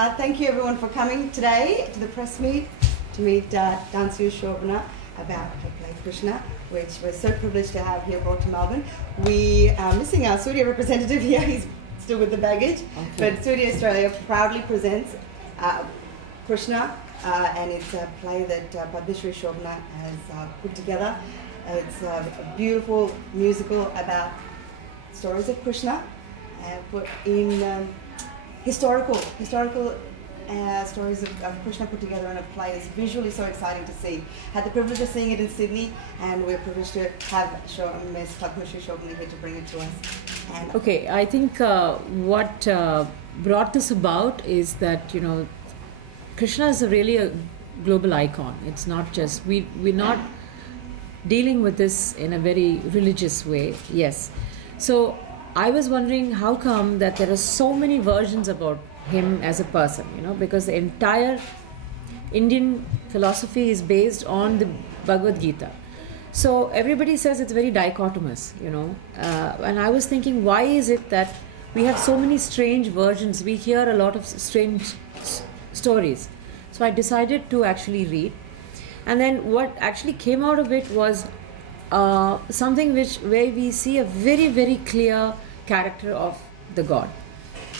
Thank you everyone for coming today to the press meet to meet Dansu Shobhana about her play Krishna, which we're so privileged to have here brought to Melbourne. We are missing our studio representative here. He's still with the baggage. Okay. But Studio Australia proudly presents Krishna, and it's a play that Padmashri Shobhana has put together. It's a beautiful musical about stories of Krishna, put in historical stories of Krishna put together in a play. Is visually so exciting to see. Had the privilege of seeing it in Sydney, and we're privileged to have Ms. Padmashri Shobhana here to bring it to us. And okay, I think what brought this about is that, you know, Krishna is really a global icon. It's not just, we're not dealing with this in a very religious way, yes. So I was wondering how come that there are so many versions about him as a person, you know, because the entire Indian philosophy is based on the Bhagavad Gita. So everybody says it's very dichotomous, you know, and I was thinking, why is it that we have so many strange versions? We hear a lot of strange stories. So I decided to actually read, and then what actually came out of it was something where we see a very, very clear character of the God.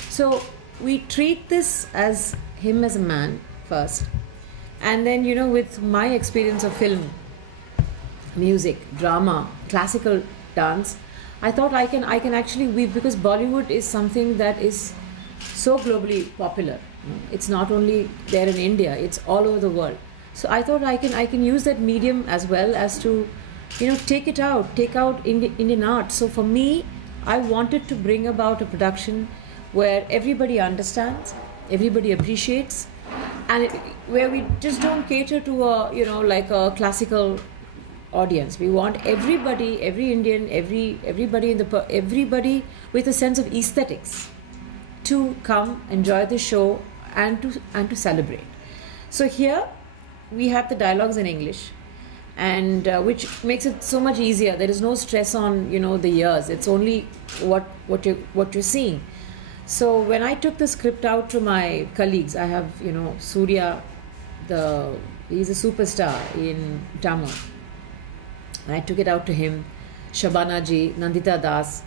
So we treat this as him as a man first, and then, you know, with my experience of film, music, drama, classical dance, I thought I can actually weave, because Bollywood is something that is so globally popular. It's not only there in India, it's all over the world. So I thought I can use that medium as well as to, you know, take out Indian art. So for me, I wanted to bring about a production where everybody understands, everybody appreciates, and where we just don't cater to a, you know, like a classical audience. We want everybody, every Indian, everybody with a sense of aesthetics to come enjoy the show and to celebrate. So here we have the dialogues in English, and which makes it so much easier. There is no stress on, you know, the ears. It's only what you're seeing. So when I took the script out to my colleagues, I have, you know, Surya, he's a superstar in Tamil. And I took it out to him, Shobhana ji, Nandita Das.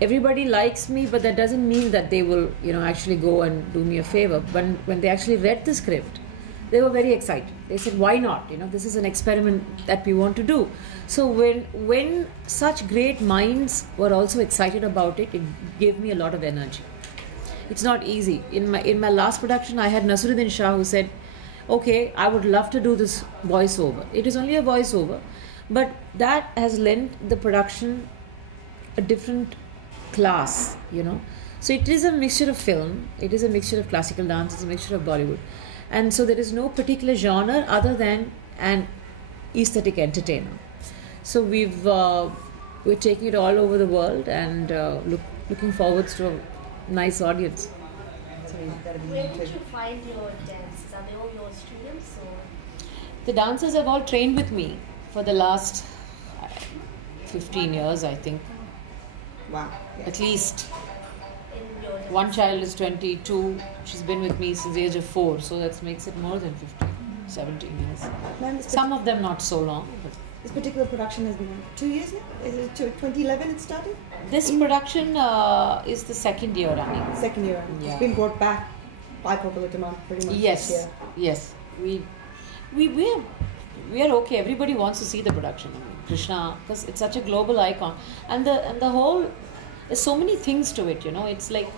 Everybody likes me, but that doesn't mean that they will, you know, actually go and do me a favor. When they actually read the script, they were very excited. They said, why not? You know, this is an experiment that we want to do. So when such great minds were also excited about it, it gave me a lot of energy. It's not easy. In my last production, I had Nasruddin Shah, who said, okay, I would love to do this voiceover. It is only a voiceover, but that has lent the production a different class, you know. So it is a mixture of film, it is a mixture of classical dance, it's a mixture of Bollywood. And so there is no particular genre other than an aesthetic entertainer. So we're taking it all over the world, and looking forward to a nice audience. Where did you find your dances? Are they all your students? Or? The dancers have all trained with me for the last 15 years, I think. wow, yeah. At least. In your One child is 22. She's been with me since the age of 4, so that makes it more than 15, 17 years. Ma'am, Some of them not so long. But this particular production has been 2 years now? Is it 2011 it started? this production is the second year running. Second year. Yeah. It's been brought back by popular demand pretty much this Yes, year. yes. We are okay. Everybody wants to see the production. I mean, Krishna, because it's such a global icon, and the whole, there's so many things to it. You know, it's like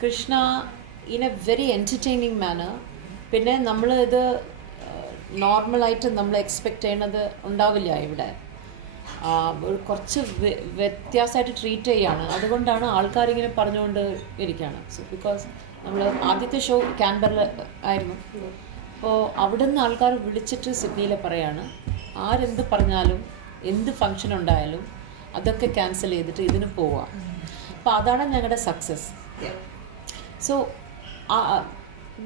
Krishna in a very entertaining manner. പിന്നെ നമ്മളിത് നോർമലായിട്ട് നമ്മൾ expect ചെയ്യണത് ഉണ്ടാവില്ല ഇവിടെ. കുറച്ച് വ്യത്യാസമായിട്ട് treat ചെയ്യാണ്. അതുകൊണ്ടാണ് ആൾക്കാരിങ്ങനെ പറഞ്ഞുകൊണ്ട് ഇരിക്കുകയാണ്. സോ ബിക്കോസ് നമ്മൾ ആദ്യത്തെ ഷോ ക്യാൻബറിൽ ആയിരുന്നു. അപ്പോൾ അവിടെ നിന്ന് ആൾക്കാർ വിളിച്ചിട്ട് സിഡ്നിയിൽ പറയാണ്, ആരെന്ത് പറഞ്ഞാലും എന്ത് ഫങ്ഷൻ ഉണ്ടായാലും അതൊക്കെ ക്യാൻസൽ ചെയ്തിട്ട് ഇതിന് പോവാം. അപ്പോൾ അതാണ് ഞങ്ങളുടെ success. So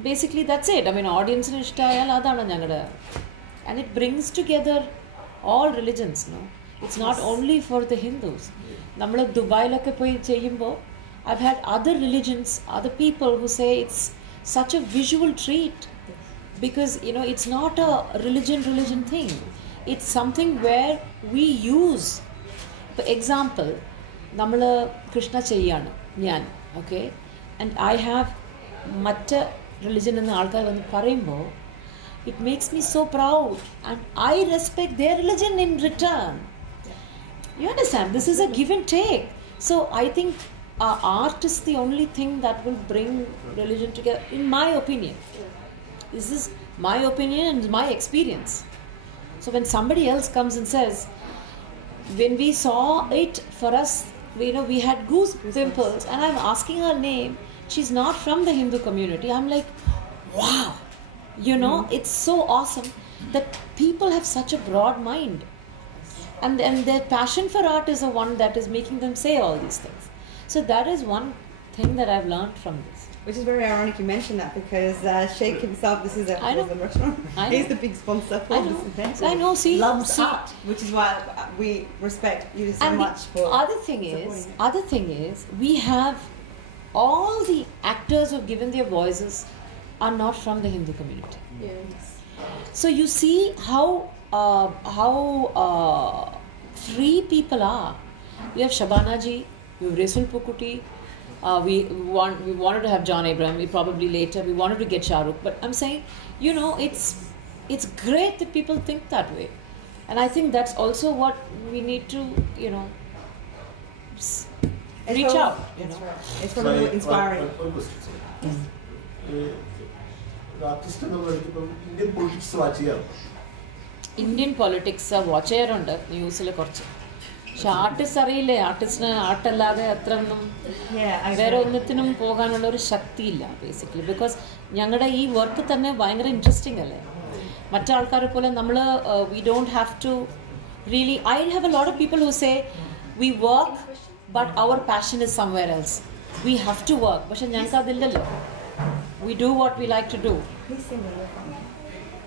basically that's it. I mean, audience ne ishtayal adana ñangada, and it brings together all religions, no. It's not only for the Hindus. Nammal Dubai lokke poi cheyyumbo, I've had other religions, other people who say it's such a visual treat, because it's not a religion thing. It's something where we use. For example, namala Krishna cheyyanu njan, okay, and I have matta religion ennu aalkar vannu parayumbo, it makes me so proud, and I respect their religion in return. You understand? This is a give and take. So I think art is the only thing that will bring religion together, in my opinion. This is my opinion and my experience. So when somebody else comes and says, when we saw it, for us, we had goose pimples, and I'm asking her name, she's not from the Hindu community. I'm like, wow, it's so awesome that people have such a broad mind. And their passion for art is the one that is making them say all these things. So that is one thing that I've learned from this. Which is very ironic you mentioned that, because Sheikh himself, this is a Muslim restaurant. He's the big sponsor for this event. I know. See, loves art, which is why we respect you so much for. Other thing is, we have all the actors who have given their voices are not from the Hindu community. Yes. So you see how free people are. We have Shobhana ji, we have Resul Pukuti. We wanted to have John Abraham. We probably later we wanted to get Shah Rukh. But I'm saying, it's great that people think that way, and I think that's also what we need to reach out. It's probably inspiring. One question. Artist Indian politics watch here. Indian politics watch ചെയ്യാറുണ്ട് ന്യൂസിൽ കുറച്ച്. പക്ഷെ artist അറിയില്ലേ, ആർട്ടിസ്റ്റിന് ആർട്ടല്ലാതെ അത്ര ഒന്നും വേറെ ഒന്നത്തിനും പോകാനുള്ള ഒരു ശക്തിയില്ല ബേസിക്കലി. ബിക്കോസ് ഞങ്ങളുടെ ഈ വർക്ക് തന്നെ ഭയങ്കര ഇൻട്രസ്റ്റിംഗ് അല്ലേ. മറ്റാൾക്കാരെ പോലെ നമ്മൾ we don't have to really. I have a lot of people who say we work but our passion is somewhere else. We have to work. പക്ഷെ ഞങ്ങൾക്ക് അതില്ലല്ലോ. We do what we like to do. Please say where you're from.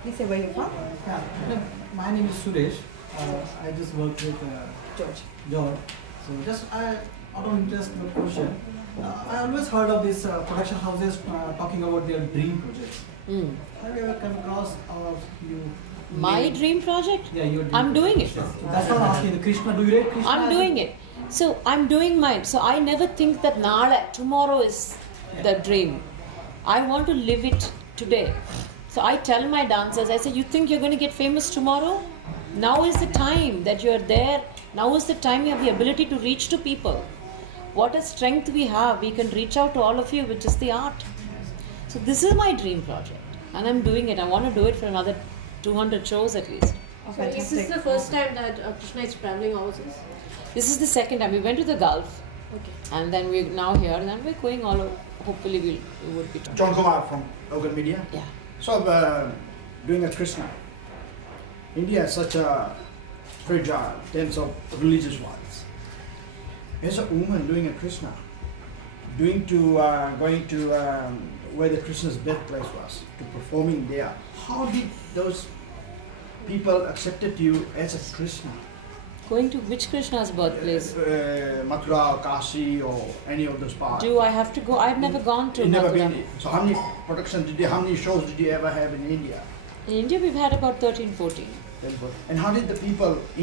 Please say where you're from. My name is Suresh. I just work with George. So just out of interest, one question. I always heard of these production houses talking about their dream projects. Have you ever come across or you? My dream project? Yeah, your dream I'm doing it. That's what I'm asking. The Krishna, do you rate Krishna? I'm doing it. So I'm doing mine. So I never think that tomorrow is the dream. I want to live it today. So I tell my dancers, I say, you think you're going to get famous tomorrow? Now is the time that you're there. Now is the time you have the ability to reach to people. What a strength we have. We can reach out to all of you, which is the art. So this is my dream project. And I'm doing it. I want to do it for another 200 shows at least. Oh, so is this the first time that Krishna is traveling overseas? This is the second time. We went to the Gulf. Okay. And then we're now here. And then we're going all over. Hopefully we would be. John Kumar from Ogan Media. Yeah. So doing a Krishna. India is such a fragile in terms of religious wise. As a woman doing a Krishna, going to where the Krishna's birthplace was, to performing there. How did those people accepted you as a Krishna? Going to which Krishna's birthplace? Mathura, Kashi, or any of those parts. Do I have to go? I've never gone to You've never Mathura. been. So how many productions how many shows did you ever have in India? In India, we've had about 13, 14. And how did the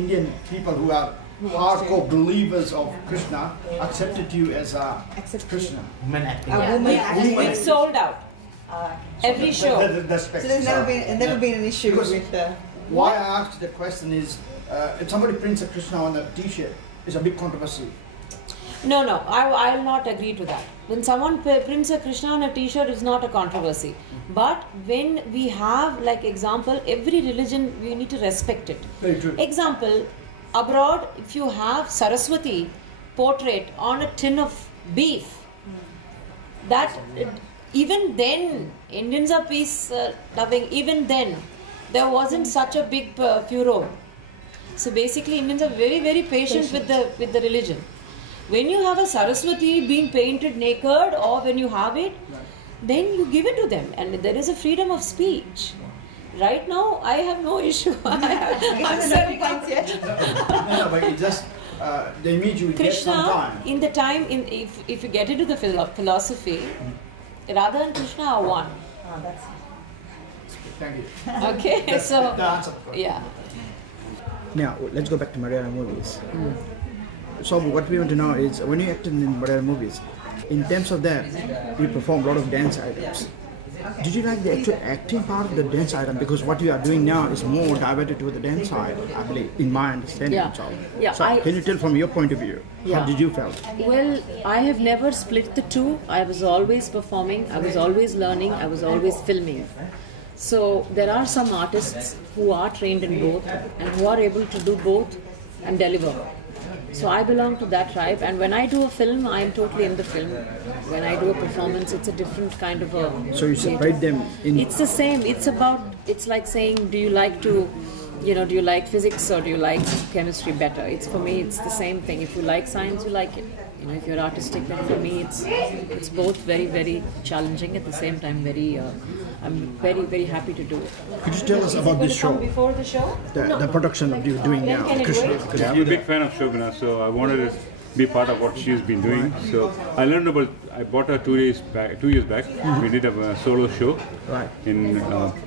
Indian people who are hardcore believers of Krishna accepted you as a Krishna? Women acting. We've sold out. Every show. So there's never been an issue Because with the. Why I asked the question is, if somebody prints a Krishna on a T-shirt, it's a big controversy. No, I'll not agree to that. When someone prints a Krishna on a T-shirt, it's not a controversy. But when we have, like example, every religion, we need to respect it. Very true. Example, abroad, if you have Saraswati portrait on a tin of beef, that even then, Indians are peace loving. Even then, there wasn't such a big furor. So basically, Indians are very, very patient with the religion. When you have a Saraswati being painted naked, or when you have it, then you give it to them, and there is a freedom of speech. Right now, I have no issue. I'm serving up. No, but it just they meet you Krishna, get some time. in the time, if you get into the philosophy, Radha and Krishna are one. Oh, that's Thank you. Okay, That's so the answer. yeah. Now, let's go back to Malayalam movies. So, what we want to know is when you acted in Malayalam movies, in terms of that, you perform a lot of dance items. Did you like the actual acting part of the dance item? Because what you are doing now is more diverted to the dance side, I believe, in my understanding. Yeah. So, can you tell from your point of view, Yeah. how did you feel? Well, I have never split the two. I was always performing, I was always learning, I was always filming. So there are some artists who are trained in both and who are able to do both and deliver. So I belong to that tribe, and when I do a film, I am totally in the film. When I do a performance, it's a different kind of a... So you separate them in... It's the same. It's like saying, do you like physics or do you like chemistry better? For me, it's the same thing. If you like science, you like it. If you're artistic, then for me, it's both very, very challenging at the same time. I'm very, very happy to do it. Could you tell us about this show? Before the show? The production of you doing now, Krishna. Yeah, I'm a big fan of Shobhana, so I wanted to be part of what she's been doing. So I bought her 2 years back. We did a solo show in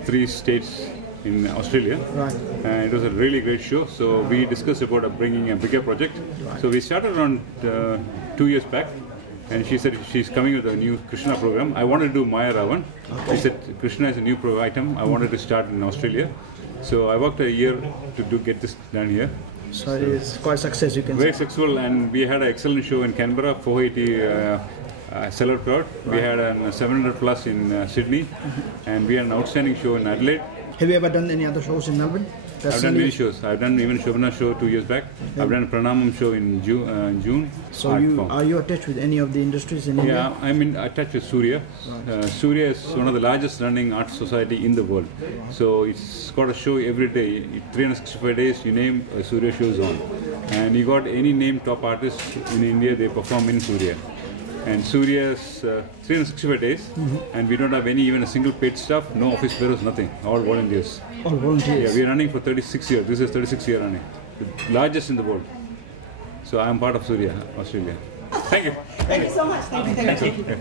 3 states in Australia. And it was a really great show. So we discussed about bringing a bigger project. So we started around 2 years back. And she said she's coming with a new Krishna program. I wanted to do Maya Ravan. She said Krishna is a new item. I wanted to start in Australia. So I worked a year to get this done here. So it's quite a success, you can Very say. successful, and we had an excellent show in Canberra, 480 seller crowd. We had a 700 plus in Sydney, and we had an outstanding show in Adelaide. Have you ever done any other shows in Melbourne? I've done many shows. I've done even Shobhana show 2 years back. I've done a Pranamam show in June. So Art are you attached with any of the industries in India? Yeah, I'm in touch with Surya. Surya is one of the largest running art society in the world. So it's got a show every day. 365 days, you name Surya shows on. And you got any name top artist in India, they perform in Surya. And Surya's 365 days, and we don't have even a single paid staff, no office bearers, nothing, all volunteers. All volunteers? Yeah, we're running for 36 years. This is 36 year running, the largest in the world. So I'm part of Surya, Australia. Thank you. Thank you so much. Thank you.